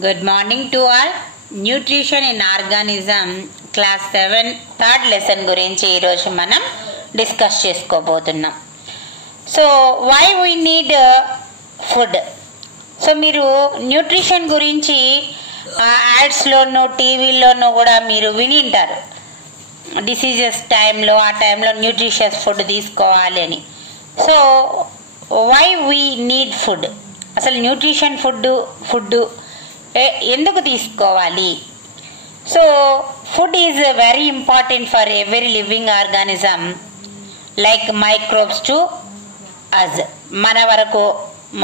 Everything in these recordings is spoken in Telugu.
Good morning to all. Nutrition in Organism Class 7 third lesson గురించి ఈ రోజు మనం డిస్కస్ చేసుకోబోతున్నాం. So why we need food? So మీరు న్యూట్రిషన్ గురించి యాడ్స్లోనూ టీవీలోనూ కూడా మీరు వినింటారు. డిసీజెస్ టైంలో ఆ టైంలో న్యూట్రిషియస్ ఫుడ్ తీసుకోవాలి అని. So why we need food, అసలు న్యూట్రిషన్ ఫుడ్ ఎందుకు తీసుకోవాలి? So food is very important for every living organism like microbes to us. మన వరకు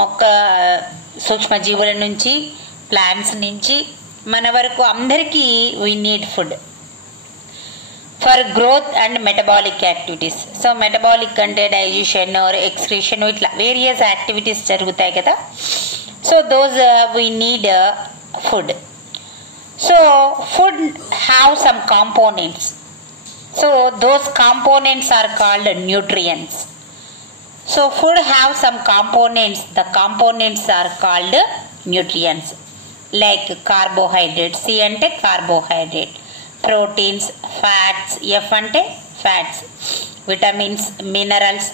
మొక్క సూక్ష్మజీవుల నుంచి ప్లాంట్స్ నుంచి మన వరకు అందరికీ we need food for growth and metabolic activities. So metabolic అంటే డైజెషన్ ఆర్ ఎక్స్క్రీషన్ ఇట్లా వేరియస్ యాక్టివిటీస్ జరుగుతాయి కదా. So those we need food. So food have some components. So those components are called nutrients. So food have some components. The components are called nutrients. Like carbohydrates. C ante carbohydrate. Proteins, fats. F ante fats. Vitamins, minerals.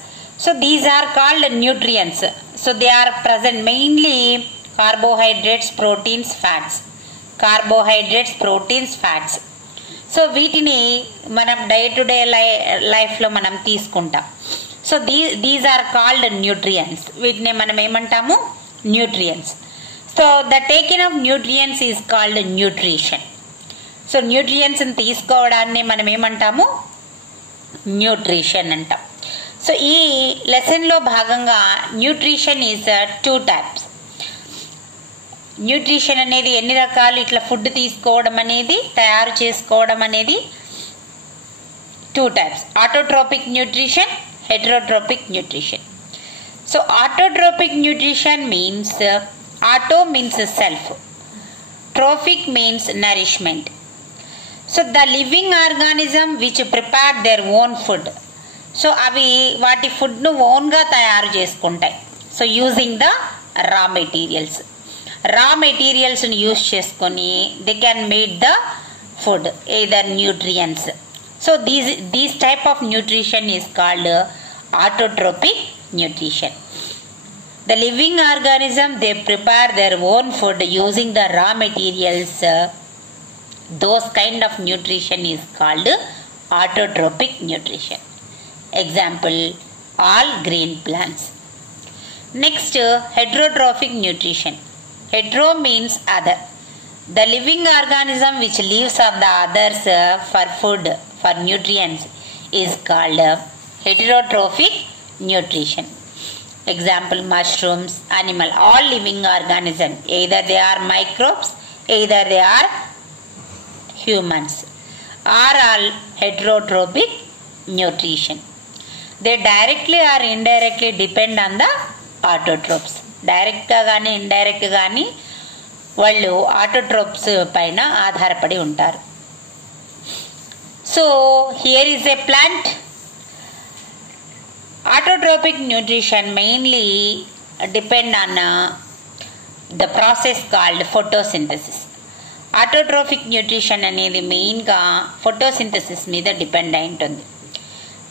So these are called nutrients. So they are present mainly carbohydrates, proteins, fats. Carbohydrates, proteins, fats. So వీటిని మనం డే టు డే లైఫ్లో మనం తీసుకుంటాం. So these are called nutrients. వీటిని మనం ఏమంటాము? Nutrients. So the taking of nutrients is called nutrition. So న్యూట్రియంట్స్ని తీసుకోవడాన్ని మనం ఏమంటాము? న్యూట్రిషన్ అంటాం. సో ఈ లెసన్లో భాగంగా న్యూట్రిషన్ ఈజ్ 2 types. న్యూట్రిషన్ అనేది ఎన్ని రకాలు, ఇట్లా ఫుడ్ తీసుకోవడం అనేది తయారు చేసుకోవడం అనేది 2 types. Autotrophic nutrition, heterotrophic nutrition. So autotrophic nutrition means, auto means self, tropic means nourishment. So the living organism which prepare their own food. So అవి వాటి ఫుడ్ను ఓన్గా తయారు చేసుకుంటాయి. So using the raw materials. రా మెటీరియల్స్ని యూజ్ చేసుకొని they can made the food either nutrients. So these type of nutrition is called autotrophic nutrition. The living organism they prepare their own food using the raw materials. Those kind of nutrition is called autotrophic nutrition. Example all green plants. Next heterotrophic nutrition. Hetero means other. The living organism which lives off the others for food, for nutrients is called heterotrophic nutrition. Example mushrooms, animal, all living organisms. Either they are microbes, either they are humans, are all heterotrophic nutrition. They directly or indirectly depend on the autotrophs. డైరెక్ట్గా కానీ ఇండైరెక్ట్గా కానీ వాళ్ళు ఆటోట్రోప్స్ పైన ఆధారపడి ఉంటారు. So here is a plant. Autotrophic nutrition mainly depend on the process called photosynthesis. Autotrophic nutrition అనేది మెయిన్గా ఫోటోసింథసిస్ మీద డిపెండ్ అయి ఉంటుంది.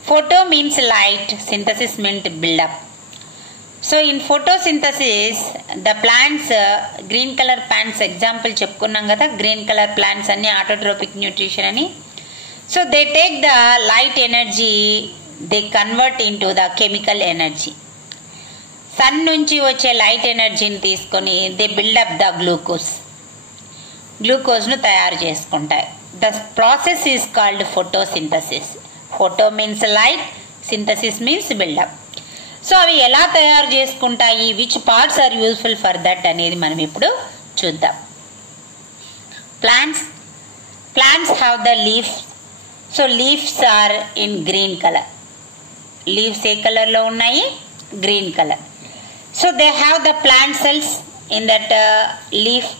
Photo means light, synthesis means buildup. So in photosynthesis the plants, green colour plants example చెప్పుకున్నాం కదా, గ్రీన్ కలర్ ప్లాంట్స్ అన్ని ఆటోట్రోపిక్ న్యూట్రిషన్ అని. So they take the light energy, they convert into the chemical energy. Sun నుంచి వచ్చే లైట్ ఎనర్జీని తీసుకొని దే బిల్డప్ ద గ్లూకోజ్ను తయారు చేసుకుంటాయి. The process is called photosynthesis. Photo means light, synthesis means buildup. So అవి ఎలా తయారు చేసుకుంటాయి, which parts are useful for that అనేది మనం ఇప్పుడు చూద్దాం. Plants have the leaves. So leaves are in green colour. Leaves ఏ కలర్లో ఉన్నాయి? Green colour. So they have the plant cells in that leaf.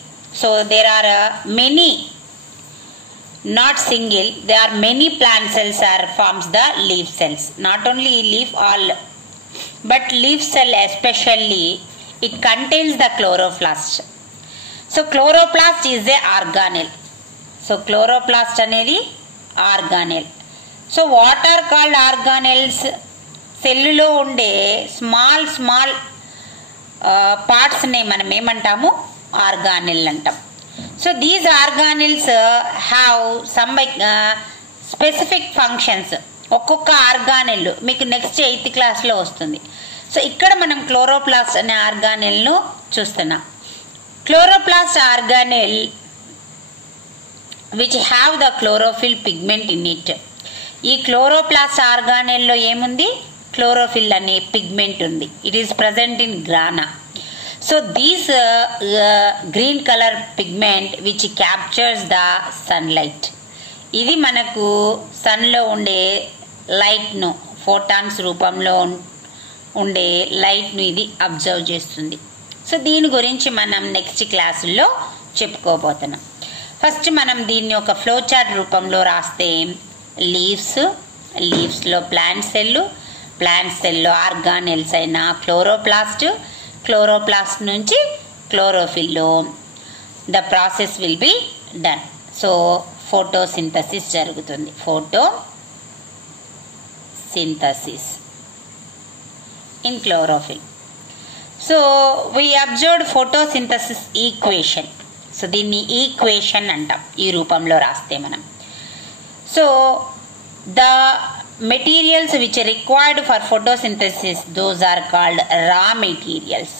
So there are many, not single, there are many plant cells are forms the leaf cells. Not only leaf, all, but leaf cell especially, it contains the chloroplast. So chloroplast is a organelle. So chloroplast అనేది organelle. So what are called organelles? సెల్లులో ఉండే స్మాల్ పార్ట్స్ని మనం ఏమంటాము? ఆర్గానెల్ అంటాం. So these organelles have some specific functions. ఒక్కొక్క ఆర్గానెల్ మీకు నెక్స్ట్ 8th క్లాస్లో వస్తుంది. సో ఇక్కడ మనం క్లోరోప్లాస్ట్ అనే ఆర్గానెల్ను చూస్తున్నాం. Chloroplast organelle which have the chlorophyll pigment in it. ఈ క్లోరోప్లాస్ట్ ఆర్గానెల్లో ఏముంది? క్లోరోఫిల్ అనే పిగ్మెంట్ ఉంది. It is present in గ్రానా. So these green colour pigment which captures the sunlight. ఇది మనకు సన్లో ఉండే లైట్ను, ఫోటాన్స్ రూపంలో ఉండే లైట్ను ఇది అబ్జర్వ్ చేస్తుంది. సో దీని గురించి మనం నెక్స్ట్ క్లాసుల్లో చెప్పుకోబోతున్నాం. ఫస్ట్ మనం దీన్ని ఒక ఫ్లో చార్ట్ రూపంలో రాస్తే లీవ్స్లో ప్లాంట్ సెల్లో ఆర్గానెల్స్ అయిన క్లోరోప్లాస్ట్ నుంచి క్లోరోఫిల్లో the process will be done. So photosynthesis జరుగుతుంది. Photosynthesis in chlorophyll. So we observed photosynthesis equation. So దీన్ని ఈక్వేషన్ అంటాం ఈ రూపంలో రాస్తే మనం. So the materials which are required for photosynthesis, those are called raw materials.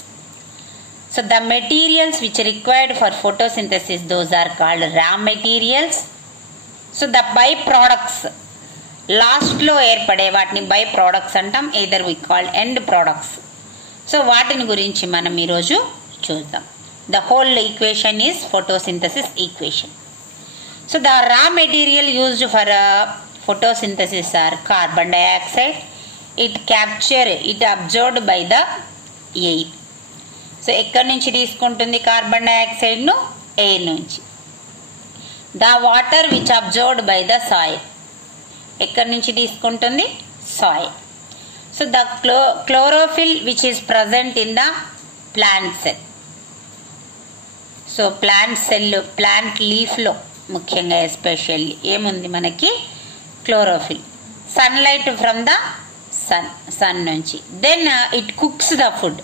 So the materials which are required for photosynthesis, those are called raw materials. So the byproducts, last లో ఏర్పడే వాటిని బై ప్రొడక్ట్స్ అంటాం. either we call end products. So వాటిని గురించి మనం ఈరోజు చూద్దాం. The whole equation is photosynthesis equation. So the raw material used for photosynthesis are carbon dioxide. It absorbed by the air. So ఎక్కడి నుంచి తీసుకుంటుంది కార్బన్ డైఆక్సైడ్ను? ఎయిర్ నుంచి. The water which observed by the soil. ఎక్కడి నుంచి తీసుకుంటుంది? Soil. So the chlorophyll which is present in the plant cell. So plant లీఫ్లో ముఖ్యంగా ఎస్పెషల్లీ ఏముంది మనకి? Chlorophyll. Sunlight from the sun నుంచి. Then it cooks the food.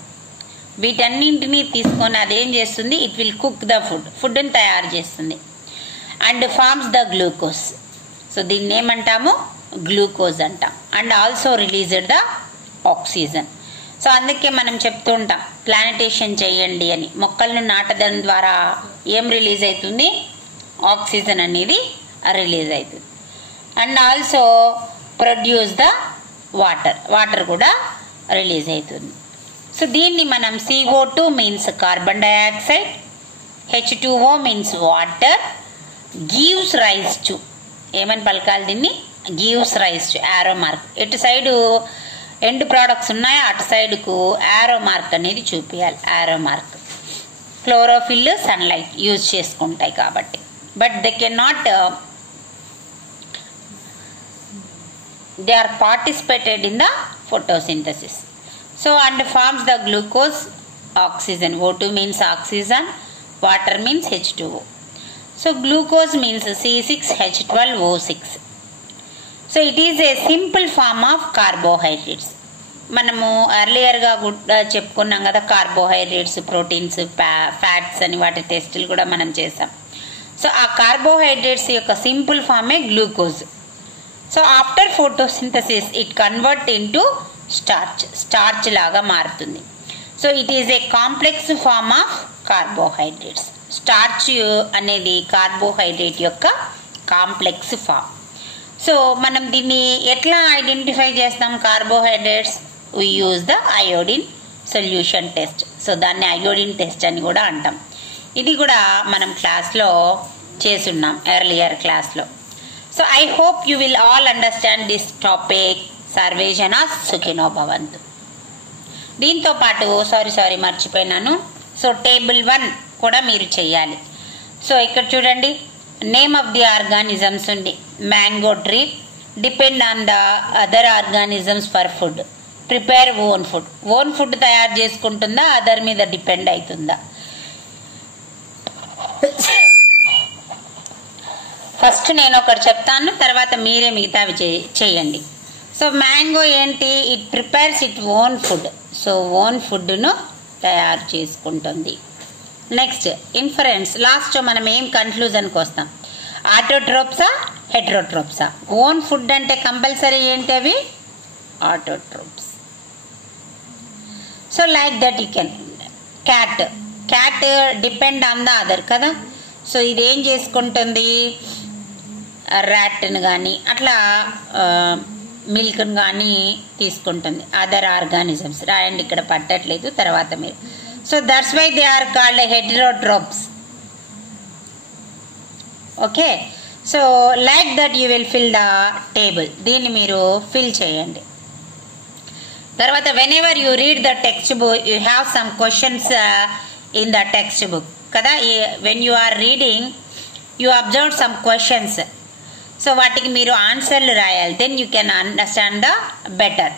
వీటన్నింటినీ తీసుకొని అదేం చేస్తుంది? ఇట్ విల్ కుక్ ద ఫుడ్ని తయారు చేస్తుంది. And forms the glucose. So దీన్ని ఏమంటాము? గ్లూకోజ్ అంటాం. And also released the oxygen. So అందుకే మనం చెప్తూ ఉంటాం ప్లాంటేషన్ చేయండి అని. మొక్కలను నాటడం ద్వారా ఏం రిలీజ్ అవుతుంది? ఆక్సిజన్ అనేది రిలీజ్ అవుతుంది. And also produce the water కూడా రిలీజ్ అవుతుంది. సో దీన్ని మనం CO2 means carbon dioxide, H2O means water, gives rise to, ఏమని పలకాలి దీన్ని? Gives rise to, arrow mark. ఎటు సైడు ఎండ్ ప్రోడక్ట్స్ ఉన్నాయో అటు సైడ్కు యారో మార్క్ అనేది చూపించాలి. Arrow mark. Chlorophyll sunlight use చేసుకుంటాయి కాబట్టి. But they can not they are participated in the photosynthesis. So and forms the glucose, oxygen. O2 means oxygen, water means H2O. So glucose means C6H12O6. So it is a simple form of carbohydrates. మనము ఎర్లియర్గా చెప్పుకున్నాం కదా, కార్బోహైడ్రేట్స్, ప్రోటీన్స్, ఫ్యాట్స్ అని వాటి టెస్టులు కూడా మనం చేసాం. సో ఆ కార్బోహైడ్రేట్స్ యొక్క సింపుల్ ఫామే glucose. So after photosynthesis it convert into starch లాగా మారుతుంది. So it is a complex form of carbohydrates. Starch అనేది కార్బోహైడ్రేట్ యొక్క కాంప్లెక్స్ ఫామ్. సో మనం దీన్ని ఎట్లా ఐడెంటిఫై చేస్తాం? Carbohydrates we use the iodine solution test. సో దాన్ని iodine టెస్ట్ అని కూడా అంటాం. ఇది కూడా మనం క్లాస్లో చేసున్నాం, ఎర్లియర్ క్లాస్లో. So I hope you will all understand this topic. సర్వే జనా సుఖినో భవంతు. దీంతో పాటు సారీ మర్చిపోయినాను. సో టేబుల్ 1 కూడా మీరు చెయ్యాలి. సో ఇక్కడ చూడండి, నేమ్ ఆఫ్ ది ఆర్గానిజమ్స్ ఉంది. Mango tree depend on the other organisms for food. Prepare own food తయారు చేసుకుంటుందా, అదర్ మీద డిపెండ్ అవుతుందా? ఫస్ట్ నేను ఒకటి చెప్తాను, తర్వాత మీరే మిగతావి చేయండి. సో మ్యాంగో ఏంటి, it prepares it own food. So own ఫుడ్ను తయారు చేసుకుంటుంది. నెక్స్ట్ ఇన్ఫరెన్స్, లాస్ట్ మనం ఏం కన్క్లూజన్కి వస్తాం, ఆటోట్రోప్సా హెట్రోట్రోప్సా. ఓన్ ఫుడ్ అంటే కంపల్సరీ ఏంటి అవి, autotrophs. So like that you can cat depend on the other కదా. సో ఇది ఏం చేసుకుంటుంది, ర్యాట్ని కానీ అట్లా మిల్క్ని కానీ తీసుకుంటుంది. అదర్ ఆర్గానిజమ్స్ రాయండి, ఇక్కడ పట్టట్లేదు, తర్వాత మీరు. So that's why they are called heterotrophs. Okay, so like that you will fill the table. దీన్ని మీరు ఫిల్ చేయండి. తర్వాత whenever you read the textbook you have some questions in the textbook కదా. When you are reading you observe some questions. So వాటికి మీరు ఆన్సర్లు రాయాలి. Then you can understand the better.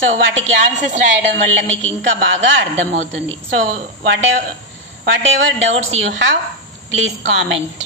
So వాటికి ఆన్సర్స్ రాయడం వల్ల మీకు ఇంకా బాగా అర్థమవుతుంది. So what ever doubts you have, please comment.